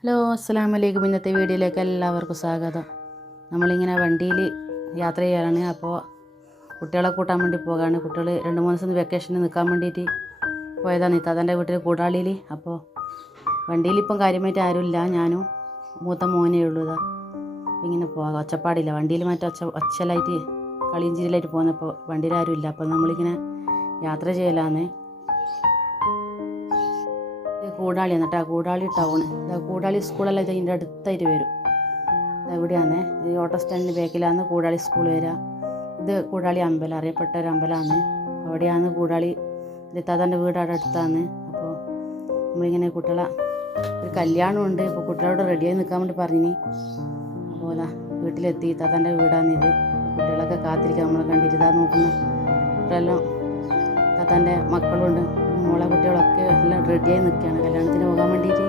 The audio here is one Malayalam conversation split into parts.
ഹലോ, അസ്സലാമു അലൈക്കും. ഇന്നത്തെ വീഡിയോയിലേക്ക് എല്ലാവർക്കും സ്വാഗതം. നമ്മളിങ്ങനെ വണ്ടിയിൽ യാത്ര ചെയ്യാനാണ്. അപ്പോൾ കുട്ടികളെ കൂട്ടാൻ വേണ്ടി പോകാണ്. കുട്ടികൾ 2-3 ദിവസം വെക്കേഷന് നിൽക്കാൻ വേണ്ടിയിട്ട് പോയതാണ് ഇത്താത്തൻ്റെ വീട്ടിൽ കൂടാളിയിൽ. അപ്പോൾ വണ്ടിയിൽ ഇപ്പം കാര്യമായിട്ട് ആരുമില്ല, ഞാനും മൂത്ത മോനേ ഉള്ളൂ. ഇതാ ഇങ്ങനെ പോകാം, ഒച്ചപ്പാടില്ല വണ്ടിയിൽ. മറ്റേ ഒച്ചലായിട്ട് കളിയും ചിരിയിലായിട്ട് പോകുന്നപ്പോൾ വണ്ടിയിൽ ആരുമില്ല. അപ്പോൾ നമ്മളിങ്ങനെ യാത്ര ചെയ്യലാന്ന്. കൂടാളി എന്നിട്ട് കൂടാളി ടൗണ്, കൂടാളി സ്കൂളെല്ലാം ഇതിൻ്റെ അടുത്തായിട്ട് വരും. എവിടെയാണ് ഈ ഓട്ടോ സ്റ്റാൻഡിന് ബാക്കിലാണ് കൂടാളി സ്കൂൾ വരിക. ഇത് കൂടാളി അമ്പലം, അറിയപ്പെട്ട ഒരു അമ്പലമാണ്. അവിടെയാണ് കൂടാളി. താത്താൻ്റെ വീട് അവിടെ അടുത്താണ്. അപ്പോൾ നമ്മളിങ്ങനെ കുട്ടികളെ ഒരു കല്യാണമുണ്ട്. ഇപ്പോൾ കുട്ടികളോട് റെഡിയായി നിൽക്കാൻ വേണ്ടി പറഞ്ഞിനി. അപ്പോൾ വീട്ടിലെത്തി. താത്താൻ്റെ വീടാണിത്. കുട്ടികളൊക്കെ കാത്തിരിക്കുക നമ്മളെ കണ്ടിട്ട്. ഇതാ നോക്കുന്ന കുട്ടികളെല്ലാം താത്താൻ്റെ മക്കളുണ്ട്, മോളെ കുട്ടികളൊക്കെ എല്ലാം റെഡിയായി നിൽക്കുകയാണ് കല്യാണത്തിന് പോകാൻ വേണ്ടിയിട്ട്.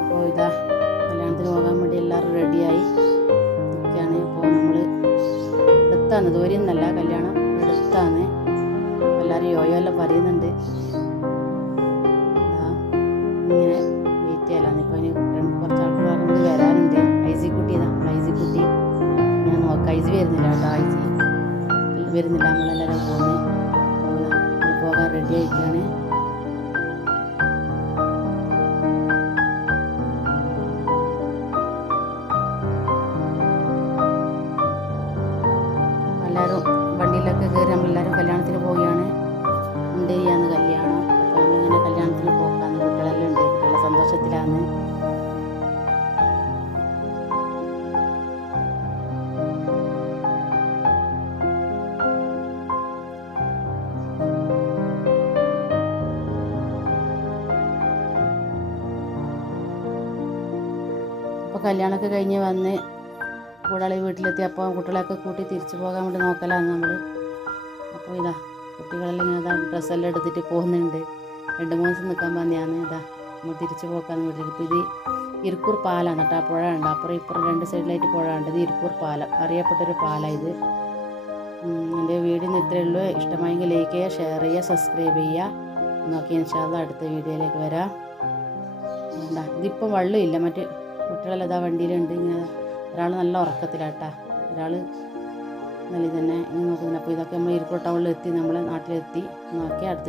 അപ്പോൾ ഇതാ കല്യാണത്തിന് പോകാൻ വേണ്ടി എല്ലാവരും റെഡിയായി നിൽക്കുകയാണ്. അപ്പോൾ നമ്മൾ അടുത്താണ്, ദൂരെയൊന്നല്ല, കല്യാണം അടുത്താണ്. എല്ലാവരും യോയോ എല്ലാം പറയുന്നുണ്ട്. ഇങ്ങനെ വെയിറ്റ് ചെയ്യലാണ്. ഇപ്പോൾ ഇനി കുറച്ച് ആൾക്കാർ പറഞ്ഞത് വരാനുണ്ട്. ഐസിക്കുട്ടി ഇങ്ങനെ നോക്കാം. ഐസി വരുന്നില്ല കേട്ടോ, ഐസി വരുന്നില്ല. നമ്മളെല്ലാവരും പോകാൻ റെഡി ആയിട്ടാണ്. എല്ലാവരും വണ്ടിയിലൊക്കെ കയറി നമ്മളെല്ലാവരും കല്യാണത്തിന് പോവുകയാണ്. മുണ്ടേരിയാണ് കല്യാണം. അപ്പോൾ നമ്മളിങ്ങനെ കല്യാണത്തിന് പോകാമെന്ന്. കുട്ടികളെല്ലാം ഉണ്ട്, കുട്ടികളുടെ സന്തോഷത്തിലാണ്. അപ്പോൾ കല്യാണമൊക്കെ കഴിഞ്ഞ് വന്ന് കൂടാളി വീട്ടിലെത്തി. അപ്പോൾ കുട്ടികളെയൊക്കെ കൂട്ടി തിരിച്ചു പോകാൻ വേണ്ടി നോക്കലാണ് നമ്മൾ. അപ്പോൾ ഇതാ കുട്ടികളെല്ലാം ഇങ്ങനെ ഡ്രസ്സെല്ലാം എടുത്തിട്ട് പോകുന്നുണ്ട്. 2-3 ദിവസം നിൽക്കാൻ പറഞ്ഞാണ്. ഇതാ നമ്മൾ തിരിച്ചു പോക്കാന്ന് വീട്ടിലേക്ക്. ഇപ്പോൾ ഇത് ഇരിക്കൂർ പാലാണ് കേട്ടോ. പുഴ ഉണ്ട്, അപ്പുറം ഇപ്പുറം 2 സൈഡിലായിട്ട് പുഴ ഉണ്ട്. ഇത് ഇരിക്കൂർ പാലം, അറിയപ്പെട്ടൊരു പാലാണ് ഇത്. എൻ്റെ വീഡിയോ ഇത്രയേ ഉള്ളൂ. ഇഷ്ടമായെങ്കിൽ ലൈക്ക് ചെയ്യുക, ഷെയർ ചെയ്യുക, സബ്സ്ക്രൈബ് ചെയ്യുക. നോക്കി ഇൻഷാ അല്ലാഹ് അടുത്ത വീഡിയോയിലേക്ക് വരാം. എന്താ ഇതിപ്പം വെള്ളമില്ല, മറ്റ് കുട്ടികളെല്ലാം ഇതാ വണ്ടിയിലുണ്ട്. ഇങ്ങനെ ഒരാൾ നല്ല ഉറക്കത്തിലാട്ടാ, ഒരാൾ നല്ല ഇതന്നെ ഇങ്ങനെ നോക്കുന്നുണ്ട്. അപ്പോൾ ഇതൊക്കെ നമ്മൾ ഇരിക്കൂർ ടൗണിലെത്തി, നമ്മളെ നാട്ടിലെത്തി. നോക്കി അടുത്ത